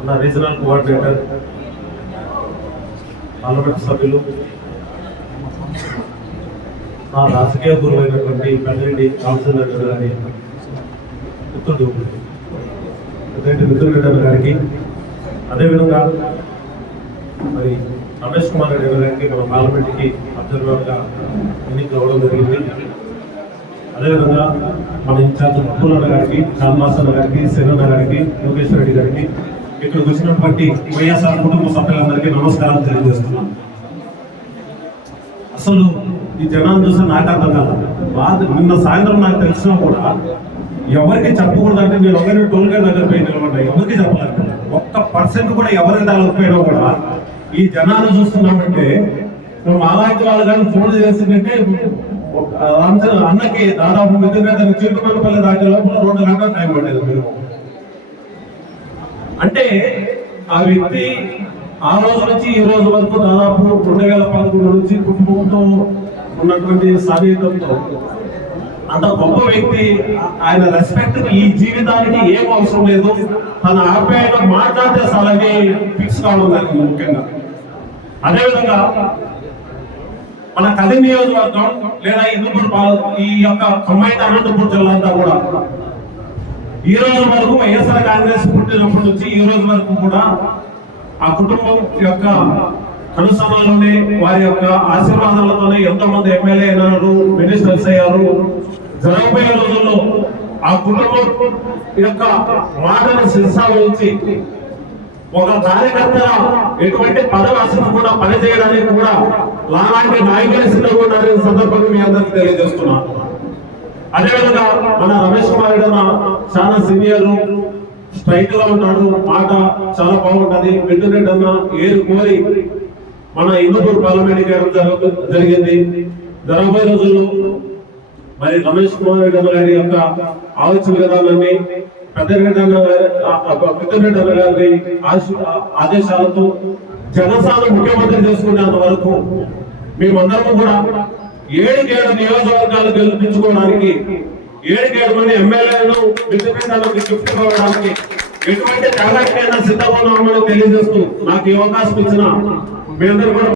మన regional coordinator parliament సభ్యులు నా రాజకీయ గురువైనటువంటి పెద్దరెడ్డి రామచంద్ర రెడ్డి గారి మిత్రుడు పెద్దరెడ్డి మిత్రుడు రెడ్డి గారికి అదేవిధంగా మరి రమేష్ కుమార్ రెడ్డి గారికి మన పార్లమెంట్కి అబ్జర్వర్గా ఎన్నికలు అవ్వడం జరిగింది. అదేవిధంగా మన ఇన్ఛార్జ్ మక్కులన్న గారికి శ్యామవాసన్న గారికి శరణ గారికి యోగేశ్వర రెడ్డి గారికి ఇక్కడికి వచ్చినటువంటి వైఎస్ఆర్ కుటుంబ సభ్యులందరికీ నమస్కారం తెలియజేస్తున్నాను. అసలు ఈ జనాన్ని చూస్తే నాకు అర్థం కాదు బాధ నిన్న సాయంత్రం నాకు తెలిసినా కూడా ఎవరికి చెప్పకూడదు అంటే నేను ఒకరి టోల్గా దగ్గర పోయి నిలబడ్డా ఎవరికి చెప్పలేదు. ఒక్క పర్సెంట్ కూడా ఎవరికి తగలకపోయినా కూడా ఈ జనాన్ని చూస్తున్నామంటే మేము వాళ్ళు కానీ ఫోన్ చేసిందంటే అన్నకి దాదాపు మిగిలిన చీటుమల్లపల్లి దాటి లోపల రెండు గంటల టైం పడేది మీరు. అంటే ఆ వ్యక్తి ఆ రోజు నుంచి ఈ రోజు వరకు దాదాపు రెండు వేల పదకొండు నుంచి కుటుంబంతో ఉన్నటువంటి సన్నిహితంతో అంత గొప్ప వ్యక్తి. ఆయన రెస్పెక్ట్ ఈ జీవితానికి ఏం అవసరం లేదు. తన ఆప్యాయత మాట్లాడితే చాలని ఫిక్స్ కావడం జరిగింది ముఖ్యంగా. అదేవిధంగా మన కది నియోజకవర్గం లేదా ఇందుపూర్ ఈ యొక్క కంబైన్ అనంతపూర్ జిల్లా అంతా కూడా ఈ రోజు వరకు వైఎస్ఆర్ కాంగ్రెస్ పుట్టినప్పటి నుంచి ఈ రోజు వరకు కూడా ఆ కుటుంబం యొక్క అనుసరణలోనే వారి యొక్క ఆశీర్వాదాలతోనే ఎంతో మంది ఎమ్మెల్యే అయినారు మినిస్టర్స్ అయ్యారు. జరగబోయే రోజుల్లో ఆ కుటుంబం యొక్క మాటను శిరసావహించి ఒక కార్యకర్త ఎటువంటి పదవి కూడా పనిచేయడానికి కూడా లాంటి నాయకులు సిద్ధంగా ఉన్నారని సందర్భంగా మీ అందరికీ తెలియజేస్తున్నాను. అదేవిధంగా మన రమేష్ కుమార్ చాలా సీనియర్ స్ట్రైట్లో ఉన్నాడు. మాట చాలా బాగుంటది. వెంకటరెడ్డి అన్న ఏరు కోరి మన హిందూపూర్ పార్లమెంట్ గారు జరిగింది. జరగబోయే రోజుల్లో మరి రమేష్ కుమార్ రెడ్డి అన్న గారి యొక్క ఆలోచన విధానాన్ని పెద్దరెడ్డి అన్న పెద్దరెడ్డి అన్న గారి ఆదేశాలతో జనసాన ముఖ్యమంత్రి చేసుకునేంత వరకు మేమందరం కూడా ఏడు ఏడు నియోజకవర్గాలు గెలిపించుకోవడానికి ఏడుకేడు మంది ఎమ్మెల్యేలను విద్యుత్ గిఫ్ట్ ఇవ్వడానికి ఎటువంటి త్యాగానికైనా సిద్ధంగా ఉన్నామని తెలియజేస్తూ నాకు ఈ అవకాశం ఇచ్చిన మీ అందరూ కూడా